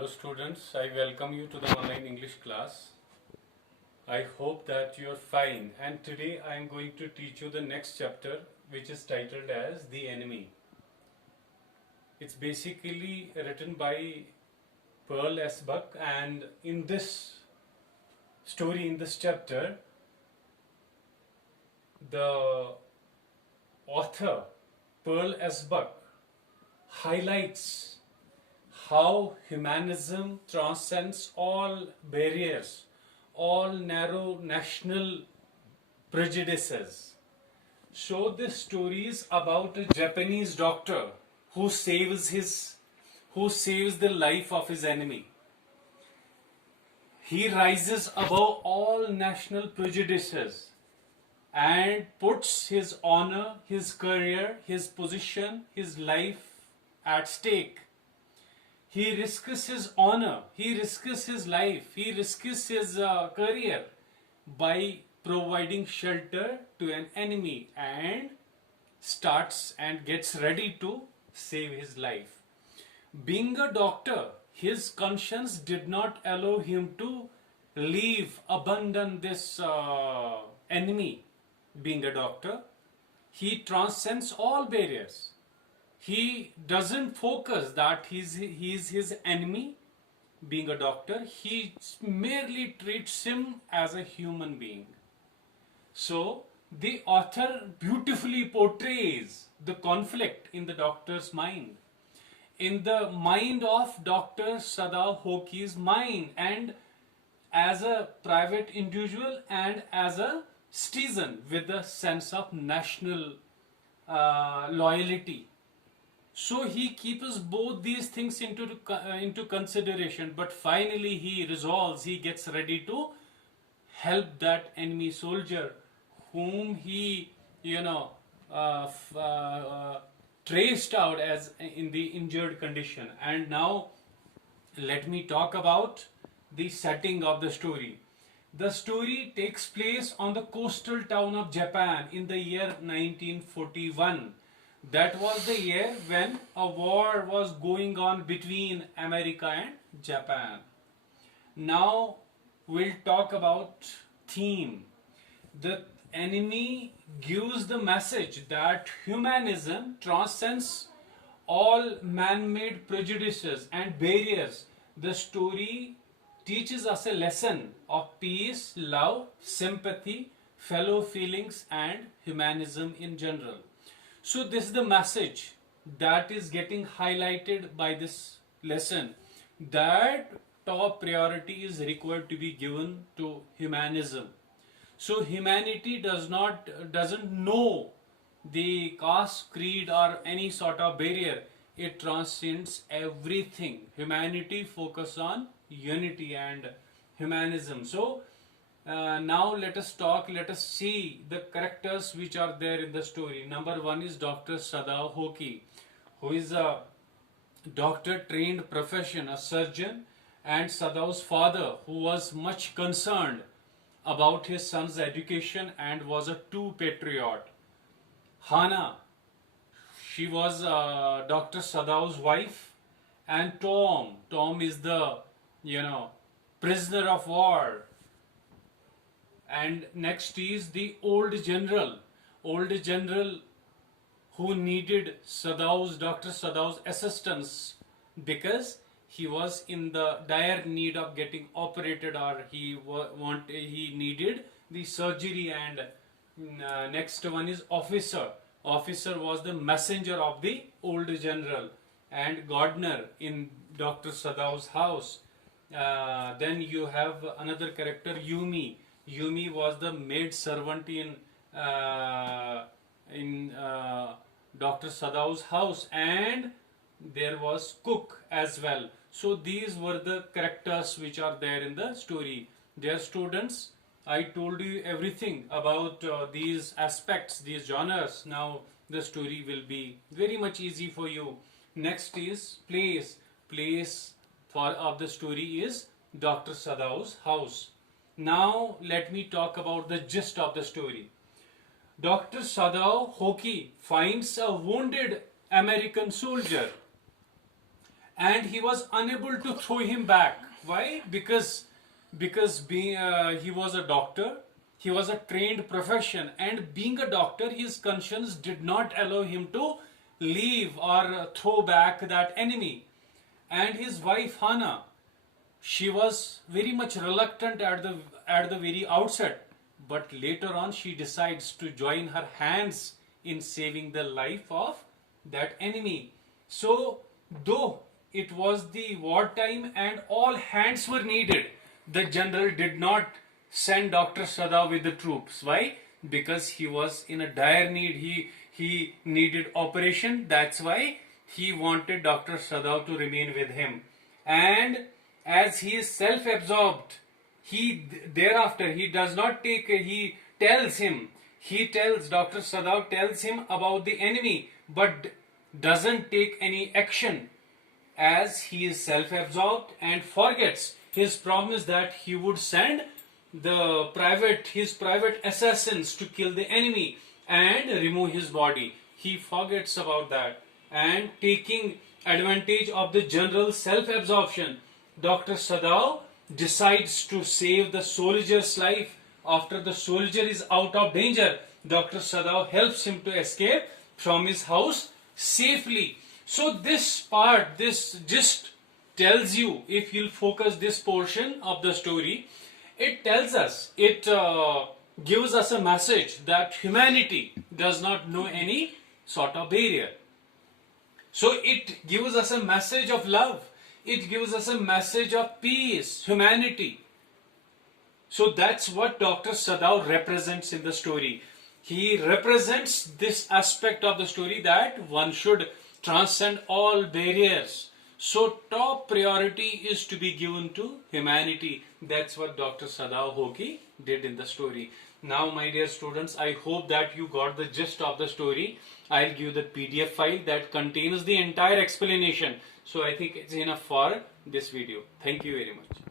Hello students, I welcome you to the online English class. I hope that you are fine, and today I am going to teach you the next chapter, which is titled as The Enemy. It's basically written by Pearl S. Buck, and in this story, in this chapter, the author Pearl S. Buck highlights how humanism transcends all barriers, all narrow national prejudices. So this story is about a Japanese doctor who saves the life of his enemy. He rises above all national prejudices and puts his honor, his career, his position, his life at stake. He risks his honor, he risks his life, he risks his career by providing shelter to an enemy and starts and gets ready to save his life. Being a doctor, his conscience did not allow him to abandon this enemy. Being a doctor, he transcends all barriers. He doesn't focus that he's his enemy. Being a doctor, he merely treats him as a human being. So the author beautifully portrays the conflict in the doctor's mind, in the mind of Dr. Sadao Hoki's mind, and as a private individual and as a citizen with a sense of national loyalty. So he keeps both these things into consideration, but finally he resolves, he gets ready to help that enemy soldier whom he traced out as in the injured condition. And now let me talk about the setting of the story. The story takes place on the coastal town of Japan in the year 1941. That was the year when a war was going on between America and Japan. Now we'll talk about theme. The enemy gives the message that humanism transcends all man-made prejudices and barriers. The story teaches us a lesson of peace, love, sympathy, fellow feelings, and humanism in general. So this is the message that is getting highlighted by this lesson, that top priority is required to be given to humanism. So humanity doesn't know the caste, creed, or any sort of barrier. It transcends everything. Humanity focus on unity and humanism. So now let us see the characters which are there in the story. Number one is Dr. Sadao Hoki, who is a doctor trained profession, a surgeon, and Sadao's father, who was much concerned about his son's education and was a true patriot. Hana, she was Dr. Sadao's wife, and Tom is the prisoner of war. And next is the old general who needed Dr. Sadao's assistance because he was in the dire need of getting operated, or he needed the surgery. And next one is officer. Officer was the messenger of the old general and gardener in Dr. Sadao's house. Then you have another character, Yumi. Yumi was the maid servant in Dr. Sadao's house, and there was cook as well. So these were the characters which are there in the story. Dear students, I told you everything about these aspects, these genres. Now the story will be very much easy for you. Next is place. Place of the story is Dr. Sadao's house. Now let me talk about the gist of the story. Dr. Sadao Hoki finds a wounded American soldier and he was unable to throw him back. Why? Because he was a doctor, he was a trained profession, and being a doctor, his conscience did not allow him to leave or throw back that enemy. And his wife Hannah, she was very much reluctant at the very outset, but later on she decides to join her hands in saving the life of that enemy. So, though it was the wartime and all hands were needed, the general did not send Dr. Sada with the troops. Why? Because he was in a dire need. He needed operation. That's why he wanted Dr. Sada to remain with him. And as he is self-absorbed, he thereafter he does not take. He tells him. He tells Dr. Sadav tells him about the enemy, but doesn't take any action, as he is self-absorbed and forgets his promise that he would send his private assassins to kill the enemy and remove his body. He forgets about that, and taking advantage of the general's self-absorption, Dr. Sadav decides to save the soldier's life. After the soldier is out of danger, Dr. Sadav helps him to escape from his house safely. So this part, this just tells you, if you'll focus this portion of the story, it tells us, it gives us a message that humanity does not know any sort of barrier. So it gives us a message of love. It gives us a message of peace, humanity. So that's what Dr. Sadav represents in the story. He represents this aspect of the story that one should transcend all barriers. So top priority is to be given to humanity. That's what Dr. Sadav Hoki did in the story. Now, my dear students, I hope that you got the gist of the story. I'll give the PDF file that contains the entire explanation. So I think it's enough for this video. Thank you very much.